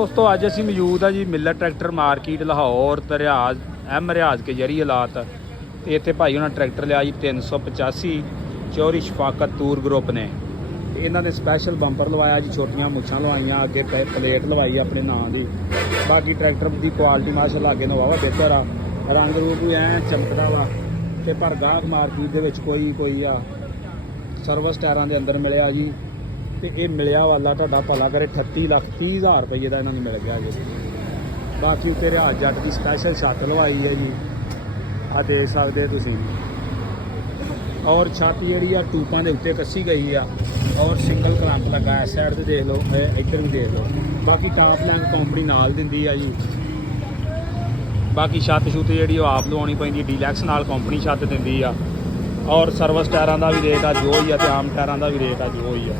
दोस्तों अज असी मौजूद हाँ जी मिलर ट्रैक्टर मार्केट लाहौर ते रियाज रियाज के जरिए हालात तो इतने भाई उन्होंने ट्रैक्टर लिया जी 385 चौरी शफाकत टूर ग्रुप ने इन्होंने स्पैशल बंपर लवाया जी, छोटियां मुछां लवाइया, अगे प्लेट लवाई अपने नाम की। बाकी ट्रैक्टर की क्वालिटी माशाअल्लाह अगे वाहवा बेहतर आ, रंग रूप भी ऐ चमकदा वा ते पर गाहक मार्केट के कोई आ सर्विस टायरां दे अंदर मिलिया जी। तो ये मिलिया वाला तुहाडा भला करे 38,30,000 रुपये का इन्होंने मिल गया जी। बाकी उत्ते रियाज जट की स्पैशल छत लवाई है जी, आ देख सकते तुसीं। और छत जी टूपां के उत्ते कसी गई आ और सिंगल करंट लगा है। साइड से देख लो, इधर भी देख लो। बाकी टॉप लैंक कंपनी नाल दिंदी है जी। बाकी छत छुत जी आप लवानी पैंदी, डीलैक्स नाल कंपनी छत दिंदी आ। और सर्विस टायरां का भी रेट आ जो ही है, आम टायरां का भी रेट आ जो ही है।